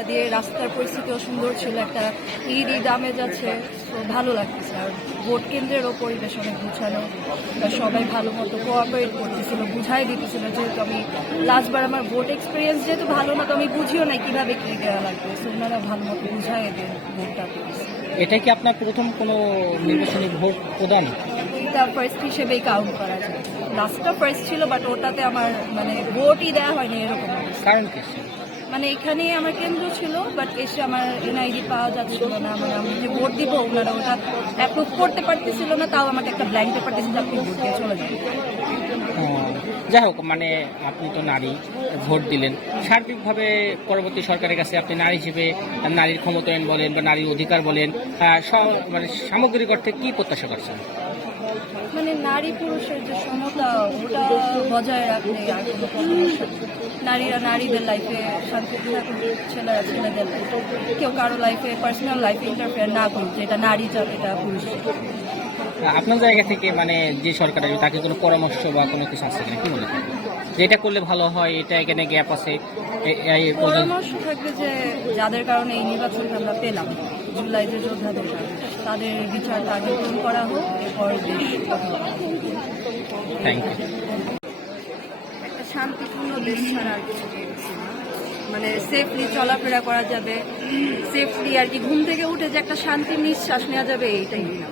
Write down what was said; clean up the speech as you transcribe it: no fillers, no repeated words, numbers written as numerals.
রাস্তা দিয়ে, রাস্তার পরিস্থিতিও সুন্দর ছিল, একটা ঈদ আমেজ আছে, তো ভালো লাগতেছে। আর ভোট কেন্দ্রেরও পরিবেশ অনেক গুছানো, সবাই ভালো মতো কোঅপারেট করতেছিল, বুঝাই দিতেছিল। যেহেতু আমি লাস্টবার আমার ভোট এক্সপিরিয়েন্স যেহেতু ভালো না, তো আমি বুঝিও নাই কীভাবে কী দেওয়া লাগবে, সো ওনারা ভালো মতো বুঝাই দেন ভোটটা দিতেছে। এটা কি আপনার প্রথম কোনো নির্বাচনী ভোট প্রদান? এটা ফার্স্ট হিসেবেই কাউন্ট করা যায়। লাস্টটা ফার্স্ট ছিল, বাট ওটাতে আমার মানে ভোটই দেওয়া হয়নি এরকম অবস্থা। কারণ কি? মানে এখানে আমার কেন্দ্র ছিল, বাট এসে আমার এনআইডি পাওয়া যাচ্ছিল না। মানে আমি যে ভোট দিব, ওনারা ওটা অ্যাপ্রুভ করতে পারতেছিল না, তাও আমাকে একটা ব্ল্যাঙ্ক পেপার দিয়েছিল, আপনি ভোট দিয়ে চলে যান। যাই হোক, মানে আপনি তো নারী, ভোট দিলেন সার্বিকভাবে, পরবর্তী সরকারের কাছে আপনি নারী হিসেবে নারীর ক্ষমতায়ন বলেন বা নারীর অধিকার বলেন, মানে সামগ্রিক অর্থে কি প্রত্যাশা করছেন? মানে নারী পুরুষের যে সমতা, ওটা বজায় রাখলে আর কোনো সমস্যা নেই। নারীরা নারীদের লাইফে শান্তিতে থাকুক, ছেলেরা ছেলেদের লাইফে, কেউ কারো লাইফে পার্সোনাল লাইফে ইন্টারফেয়ার না করুক, যে এটা নারী জাত, এটা পুরুষ। আপনার জায়গা থেকে মানে যে সরকার আসবে তাকে কোনো পরামর্শ বা কোনো কিছু আছে কিনা, কি মনে করেন যে এটা করলে ভালো হয়, এটা এখানে গ্যাপ আছে? পরামর্শ থাকবে যে যাদের কারণে এই নির্বাচনটা আমরা পেলাম, জুলাই যে যোদ্ধাদের কারণে, তাদের বিচারটা আগে পূরণ করা হোক, এরপর দেশ গঠন করা হোক। Thank you. একটা শান্তিপূর্ণ দেশ ছাড়া আর কিছু দেখছি না। মানে সেফলি চলাফেরা করা যাবে, সেফলি আর কি ঘুম থেকে উঠে যে একটা শান্তির নিঃশ্বাস নেওয়া যাবে, এইটাই না।